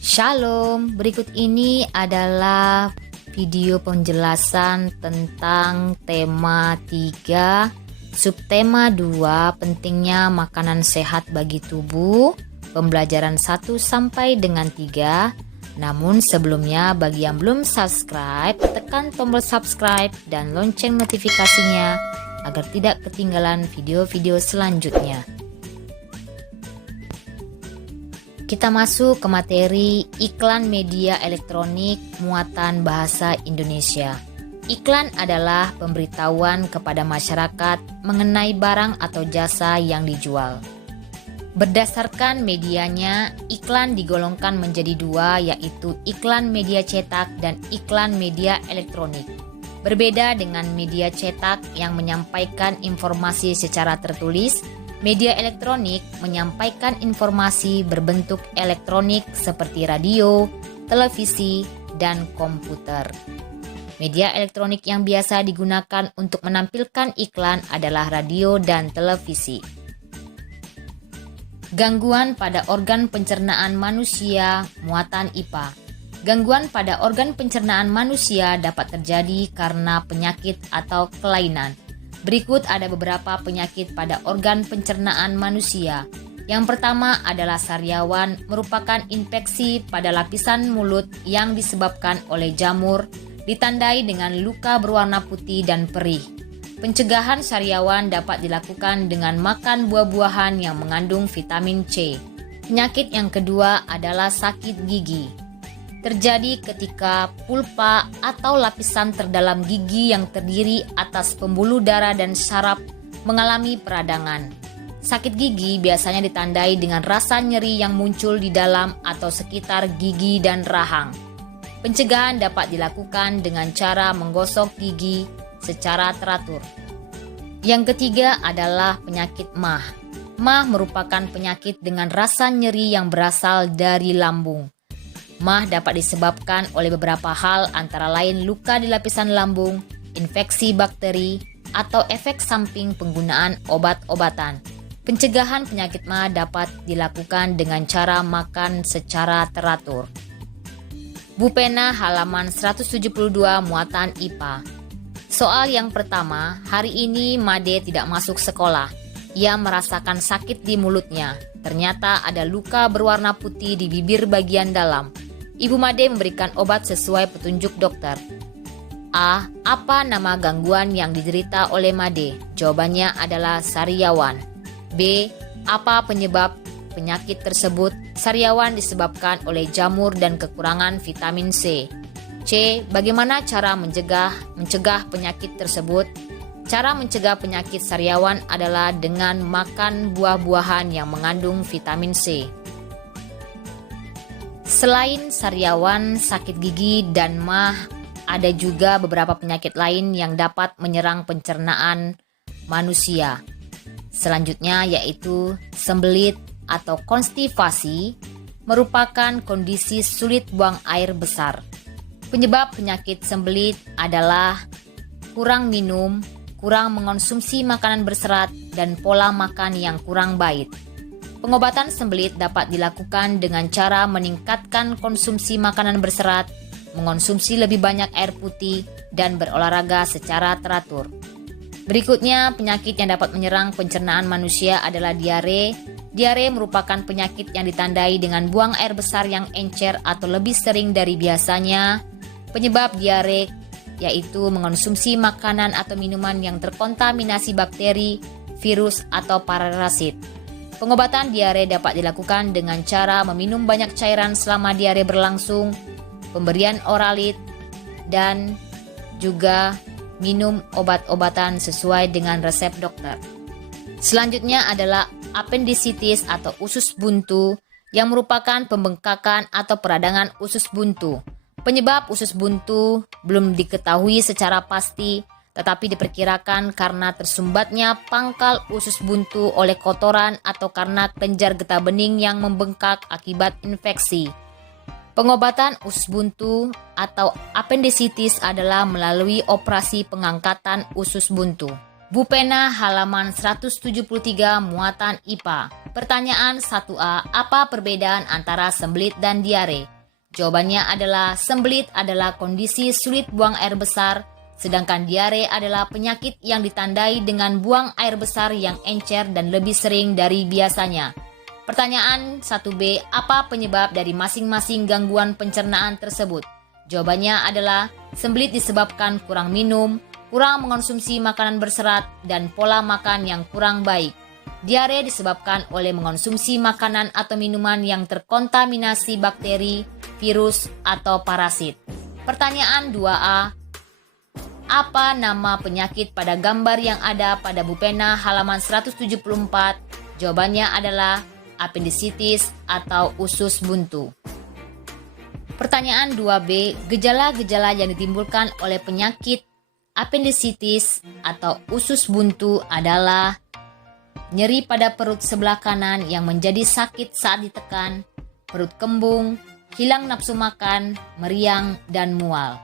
Shalom, berikut ini adalah video penjelasan tentang tema 3, subtema 2, pentingnya makanan sehat bagi tubuh, pembelajaran 1 sampai dengan 3. Namun sebelumnya, bagi yang belum subscribe, tekan tombol subscribe dan lonceng notifikasinya agar tidak ketinggalan video-video selanjutnya. Kita masuk ke materi iklan media elektronik muatan bahasa Indonesia. Iklan adalah pemberitahuan kepada masyarakat mengenai barang atau jasa yang dijual. Berdasarkan medianya, iklan digolongkan menjadi dua, yaitu iklan media cetak dan iklan media elektronik. Berbeda dengan media cetak yang menyampaikan informasi secara tertulis, media elektronik menyampaikan informasi berbentuk elektronik seperti radio, televisi, dan komputer. Media elektronik yang biasa digunakan untuk menampilkan iklan adalah radio dan televisi. Gangguan pada organ pencernaan manusia, muatan IPA. Gangguan pada organ pencernaan manusia dapat terjadi karena penyakit atau kelainan. Berikut ada beberapa penyakit pada organ pencernaan manusia. Yang pertama adalah sariawan, merupakan infeksi pada lapisan mulut yang disebabkan oleh jamur, ditandai dengan luka berwarna putih dan perih. Pencegahan sariawan dapat dilakukan dengan makan buah-buahan yang mengandung vitamin C. Penyakit yang kedua adalah sakit gigi. Terjadi ketika pulpa atau lapisan terdalam gigi yang terdiri atas pembuluh darah dan saraf mengalami peradangan. Sakit gigi biasanya ditandai dengan rasa nyeri yang muncul di dalam atau sekitar gigi dan rahang. Pencegahan dapat dilakukan dengan cara menggosok gigi secara teratur. Yang ketiga adalah penyakit MAH. MAH merupakan penyakit dengan rasa nyeri yang berasal dari lambung. MAH dapat disebabkan oleh beberapa hal antara lain luka di lapisan lambung, infeksi bakteri, atau efek samping penggunaan obat-obatan. Pencegahan penyakit MAH dapat dilakukan dengan cara makan secara teratur. Bupena halaman 172 muatan IPA. Soal yang pertama, hari ini Made tidak masuk sekolah. Ia merasakan sakit di mulutnya. Ternyata ada luka berwarna putih di bibir bagian dalam. Ibu Made memberikan obat sesuai petunjuk dokter. A. Apa nama gangguan yang diderita oleh Made? Jawabannya adalah sariawan. B. Apa penyebab penyakit tersebut? Sariawan disebabkan oleh jamur dan kekurangan vitamin C. C. Bagaimana cara mencegah penyakit tersebut? Cara mencegah penyakit sariawan adalah dengan makan buah-buahan yang mengandung vitamin C. Selain sariawan, sakit gigi, dan MAH, ada juga beberapa penyakit lain yang dapat menyerang pencernaan manusia. Selanjutnya yaitu sembelit atau konstipasi, merupakan kondisi sulit buang air besar. Penyebab penyakit sembelit adalah kurang minum, kurang mengonsumsi makanan berserat, dan pola makan yang kurang baik. Pengobatan sembelit dapat dilakukan dengan cara meningkatkan konsumsi makanan berserat, mengonsumsi lebih banyak air putih, dan berolahraga secara teratur. Berikutnya, penyakit yang dapat menyerang pencernaan manusia adalah diare. Diare merupakan penyakit yang ditandai dengan buang air besar yang encer atau lebih sering dari biasanya. Penyebab diare yaitu mengonsumsi makanan atau minuman yang terkontaminasi bakteri, virus, atau parasit. Pengobatan diare dapat dilakukan dengan cara meminum banyak cairan selama diare berlangsung, pemberian oralit, dan juga minum obat-obatan sesuai dengan resep dokter. Selanjutnya adalah appendicitis atau usus buntu yang merupakan pembengkakan atau peradangan usus buntu. Penyebab usus buntu belum diketahui secara pasti, tetapi diperkirakan karena tersumbatnya pangkal usus buntu oleh kotoran atau karena kelenjar getah bening yang membengkak akibat infeksi. Pengobatan usus buntu atau appendicitis adalah melalui operasi pengangkatan usus buntu. Bupena halaman 173 muatan IPA. Pertanyaan 1A, apa perbedaan antara sembelit dan diare? Jawabannya adalah sembelit adalah kondisi sulit buang air besar, sedangkan diare adalah penyakit yang ditandai dengan buang air besar yang encer dan lebih sering dari biasanya. Pertanyaan 1B, apa penyebab dari masing-masing gangguan pencernaan tersebut? Jawabannya adalah sembelit disebabkan kurang minum, kurang mengonsumsi makanan berserat, dan pola makan yang kurang baik. Diare disebabkan oleh mengonsumsi makanan atau minuman yang terkontaminasi bakteri, virus, atau parasit. Pertanyaan 2A, apa nama penyakit pada gambar yang ada pada Bupena halaman 174? Jawabannya adalah appendicitis atau usus buntu. Pertanyaan 2B, gejala-gejala yang ditimbulkan oleh penyakit appendicitis atau usus buntu adalah nyeri pada perut sebelah kanan yang menjadi sakit saat ditekan, perut kembung, hilang nafsu makan, meriang, dan mual.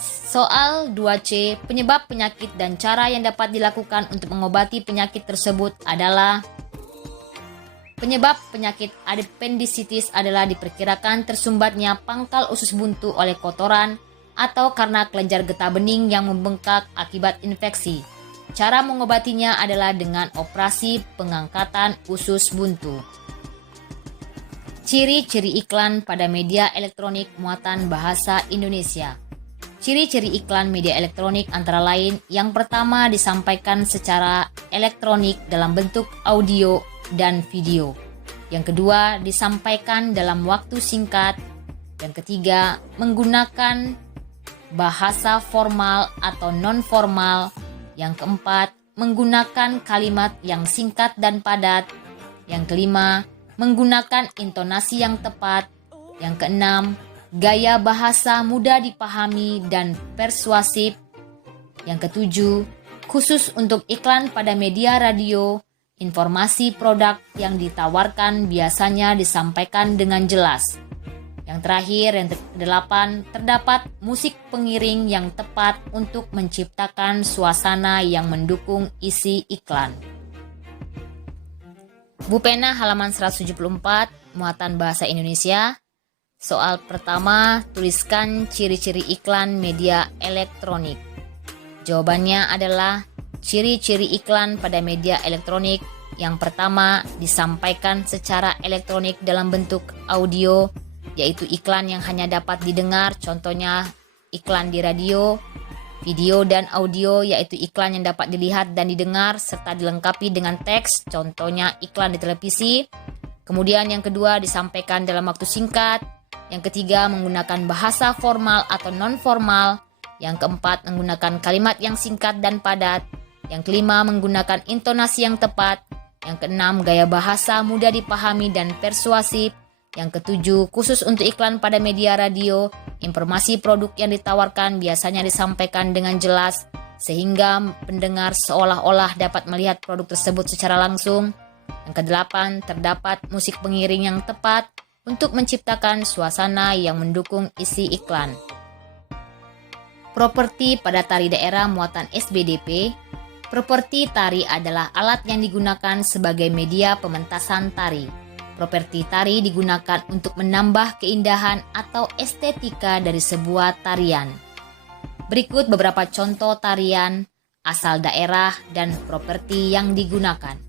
Soal 2C, penyebab penyakit dan cara yang dapat dilakukan untuk mengobati penyakit tersebut adalah penyebab penyakit appendicitis adalah diperkirakan tersumbatnya pangkal usus buntu oleh kotoran atau karena kelenjar getah bening yang membengkak akibat infeksi. Cara mengobatinya adalah dengan operasi pengangkatan usus buntu. Ciri-ciri iklan pada media elektronik muatan bahasa Indonesia. Ciri-ciri iklan media elektronik antara lain, yang pertama disampaikan secara elektronik dalam bentuk audio dan video. Yang kedua disampaikan dalam waktu singkat. Yang ketiga menggunakan bahasa formal atau non-formal. Yang keempat, menggunakan kalimat yang singkat dan padat. Yang kelima, menggunakan intonasi yang tepat. Yang keenam, gaya bahasa mudah dipahami dan persuasif. Yang ketujuh, khusus untuk iklan pada media radio, informasi produk yang ditawarkan biasanya disampaikan dengan jelas. Yang terakhir, yang kedelapan, terdapat musik pengiring yang tepat untuk menciptakan suasana yang mendukung isi iklan. Bupena halaman 174, muatan bahasa Indonesia. Soal pertama, tuliskan ciri-ciri iklan media elektronik. Jawabannya adalah ciri-ciri iklan pada media elektronik. Yang pertama, disampaikan secara elektronik dalam bentuk audio, yaitu iklan yang hanya dapat didengar, contohnya iklan di radio, video dan audio, yaitu iklan yang dapat dilihat dan didengar serta dilengkapi dengan teks, contohnya iklan di televisi. Kemudian yang kedua disampaikan dalam waktu singkat. Yang ketiga menggunakan bahasa formal atau non-formal. Yang keempat menggunakan kalimat yang singkat dan padat. Yang kelima menggunakan intonasi yang tepat. Yang keenam gaya bahasa mudah dipahami dan persuasif. Yang ketujuh, khusus untuk iklan pada media radio, informasi produk yang ditawarkan biasanya disampaikan dengan jelas, sehingga pendengar seolah-olah dapat melihat produk tersebut secara langsung. Yang kedelapan, terdapat musik pengiring yang tepat untuk menciptakan suasana yang mendukung isi iklan. Properti pada tari daerah muatan SBDP. Properti tari adalah alat yang digunakan sebagai media pementasan tari. Properti tari digunakan untuk menambah keindahan atau estetika dari sebuah tarian. Berikut beberapa contoh tarian asal daerah dan properti yang digunakan.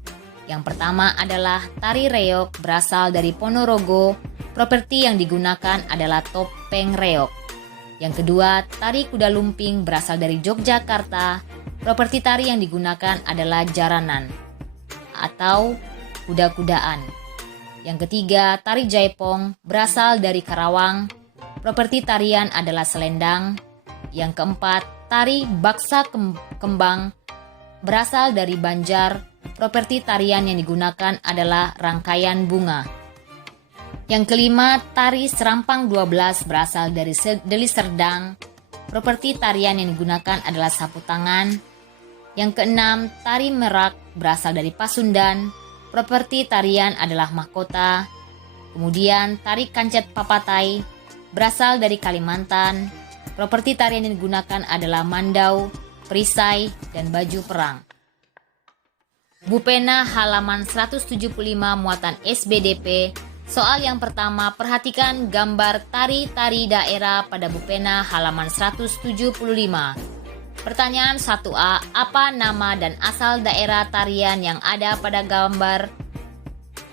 Yang pertama adalah tari reog berasal dari Ponorogo. Properti yang digunakan adalah topeng reog. Yang kedua, tari kuda lumping berasal dari Yogyakarta. Properti tari yang digunakan adalah jaranan atau kuda-kudaan. Yang ketiga, tari jaipong berasal dari Karawang. Properti tarian adalah selendang. Yang keempat, tari baksa kembang berasal dari Banjar. Properti tarian yang digunakan adalah rangkaian bunga. Yang kelima, tari serampang 12 berasal dari Deli Serdang. Properti tarian yang digunakan adalah sapu tangan. Yang keenam, tari merak berasal dari Pasundan. Properti tarian adalah mahkota. Kemudian tari kancet papatai berasal dari Kalimantan. Properti tarian yang digunakan adalah mandau, perisai, dan baju perang. Bu Pena halaman 175 muatan SBDP. Soal yang pertama, perhatikan gambar tari-tari daerah pada Bu Pena halaman 175. Pertanyaan 1A, apa nama dan asal daerah tarian yang ada pada gambar?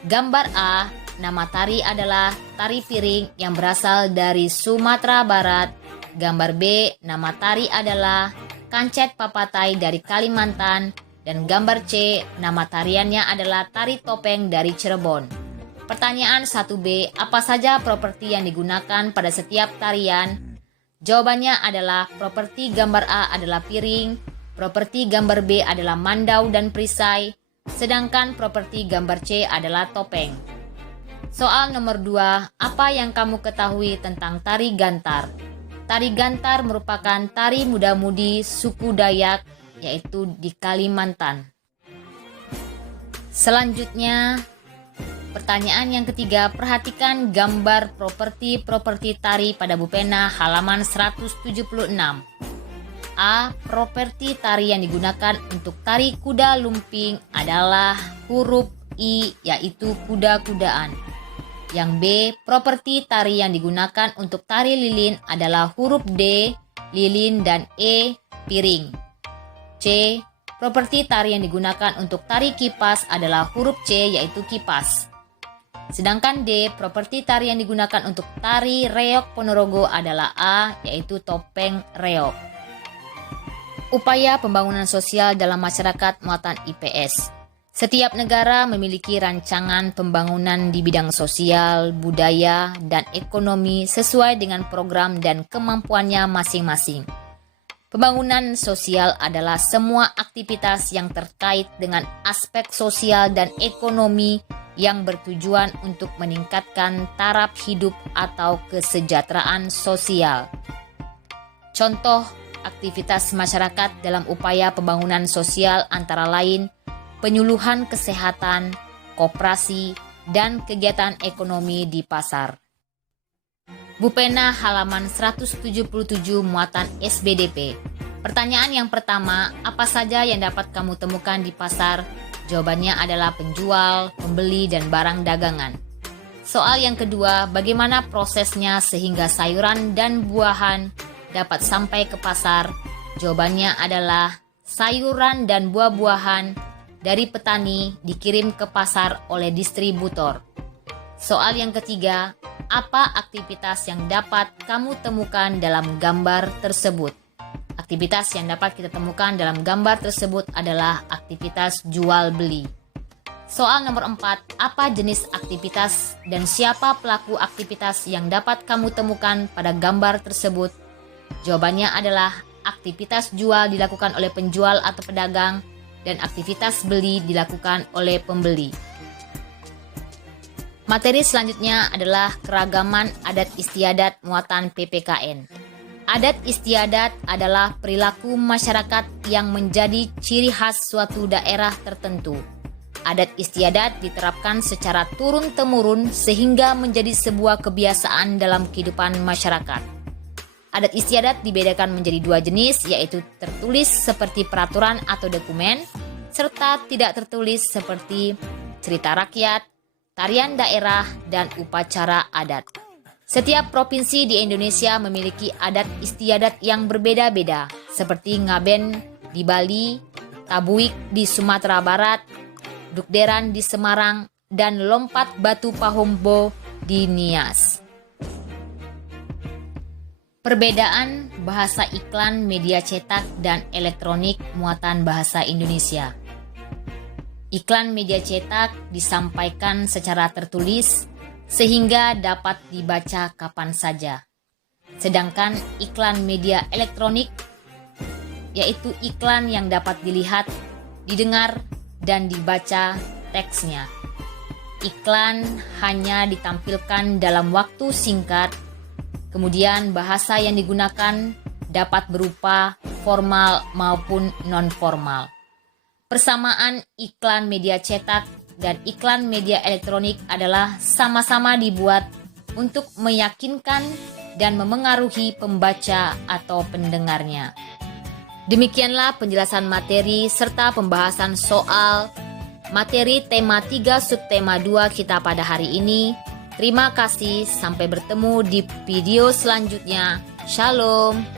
Gambar A, nama tari adalah tari piring yang berasal dari Sumatera Barat. Gambar B, nama tari adalah kancet papatai dari Kalimantan. Dan gambar C, nama tariannya adalah tari topeng dari Cirebon. Pertanyaan 1B, apa saja properti yang digunakan pada setiap tarian? Jawabannya adalah properti gambar A adalah piring, properti gambar B adalah mandau dan perisai, sedangkan properti gambar C adalah topeng. Soal nomor 2, apa yang kamu ketahui tentang tari gantar? Tari gantar merupakan tari muda-mudi suku Dayak, yaitu di Kalimantan. Selanjutnya, pertanyaan yang ketiga, perhatikan gambar properti tari pada Bu Pena halaman 176. A. Properti tari yang digunakan untuk tari kuda lumping adalah huruf I, yaitu kuda-kudaan. Yang B. Properti tari yang digunakan untuk tari lilin adalah huruf D, lilin, dan E, piring. C. Properti tari yang digunakan untuk tari kipas adalah huruf C, yaitu kipas. Sedangkan D, properti tari yang digunakan untuk tari reog Ponorogo adalah A, yaitu topeng reog. Upaya pembangunan sosial dalam masyarakat muatan IPS. Setiap negara memiliki rancangan pembangunan di bidang sosial, budaya, dan ekonomi sesuai dengan program dan kemampuannya masing-masing. Pembangunan sosial adalah semua aktivitas yang terkait dengan aspek sosial dan ekonomi yang bertujuan untuk meningkatkan taraf hidup atau kesejahteraan sosial. Contoh aktivitas masyarakat dalam upaya pembangunan sosial antara lain penyuluhan kesehatan, koperasi, dan kegiatan ekonomi di pasar. Bu Pena halaman 177 muatan SBDP. Pertanyaan yang pertama, apa saja yang dapat kamu temukan di pasar? Jawabannya adalah penjual, pembeli, dan barang dagangan. Soal yang kedua, bagaimana prosesnya sehingga sayuran dan buahan dapat sampai ke pasar? Jawabannya adalah sayuran dan buah-buahan dari petani dikirim ke pasar oleh distributor. Soal yang ketiga, apa aktivitas yang dapat kamu temukan dalam gambar tersebut? Aktivitas yang dapat kita temukan dalam gambar tersebut adalah aktivitas jual beli. Soal nomor 4, apa jenis aktivitas dan siapa pelaku aktivitas yang dapat kamu temukan pada gambar tersebut? Jawabannya adalah aktivitas jual dilakukan oleh penjual atau pedagang dan aktivitas beli dilakukan oleh pembeli. Materi selanjutnya adalah keragaman adat istiadat muatan PPKN. Adat istiadat adalah perilaku masyarakat yang menjadi ciri khas suatu daerah tertentu. Adat istiadat diterapkan secara turun-temurun sehingga menjadi sebuah kebiasaan dalam kehidupan masyarakat. Adat istiadat dibedakan menjadi dua jenis, yaitu tertulis seperti peraturan atau dokumen, serta tidak tertulis seperti cerita rakyat, tarian daerah, dan upacara adat. Setiap provinsi di Indonesia memiliki adat istiadat yang berbeda-beda, seperti ngaben di Bali, tabuik di Sumatera Barat, dukderan di Semarang, dan lompat batu pahombo di Nias. Perbedaan bahasa iklan media cetak dan elektronik muatan bahasa Indonesia. Iklan media cetak disampaikan secara tertulis sehingga dapat dibaca kapan saja. Sedangkan iklan media elektronik yaitu iklan yang dapat dilihat, didengar, dan dibaca teksnya. Iklan hanya ditampilkan dalam waktu singkat, kemudian bahasa yang digunakan dapat berupa formal maupun non-formal. Persamaan iklan media cetak dan iklan media elektronik adalah sama-sama dibuat untuk meyakinkan dan memengaruhi pembaca atau pendengarnya. Demikianlah penjelasan materi serta pembahasan soal materi tema 3 subtema 2 kita pada hari ini. Terima kasih, sampai bertemu di video selanjutnya. Shalom.